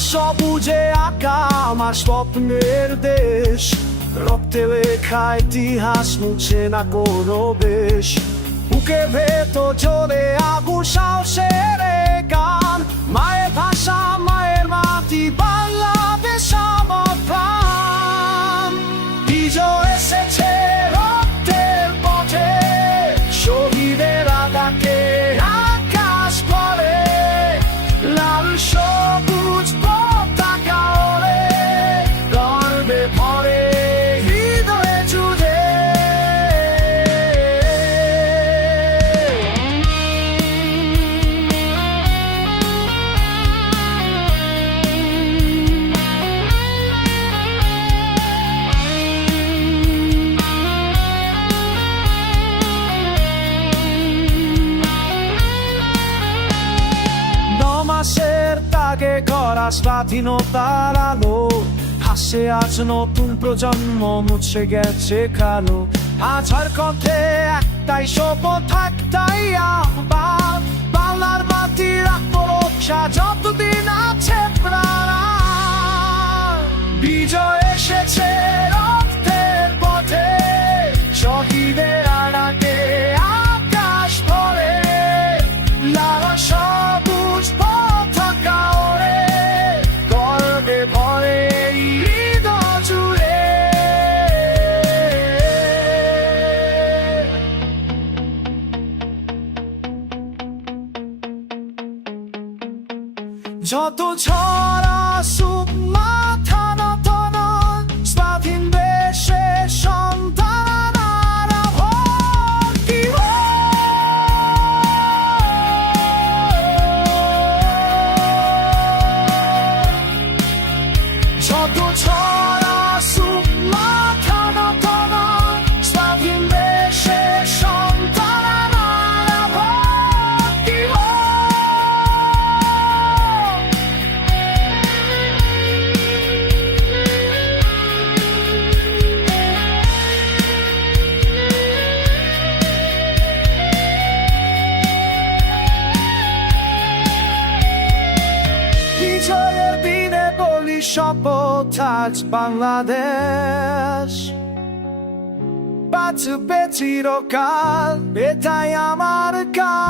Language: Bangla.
সবুজে আঁকা আমার স্বপ্নের দেশ। রক্তে লেখা ইতিহাস মুছে না কোনো বেশ। বুকে ভেত চলে আগুন সাহসের তাগে করা স্বাধীনতার আলো। হাসে আজ নতুন প্রজন্ম, মুছে গেছে কালো আজ আর কণ্ঠে একটাই শপথ যত ছড়া সুখ বলি শপথ আজ বাংলাদেশ। বাঁচবে চিরকাল এটাই আমার কাজ।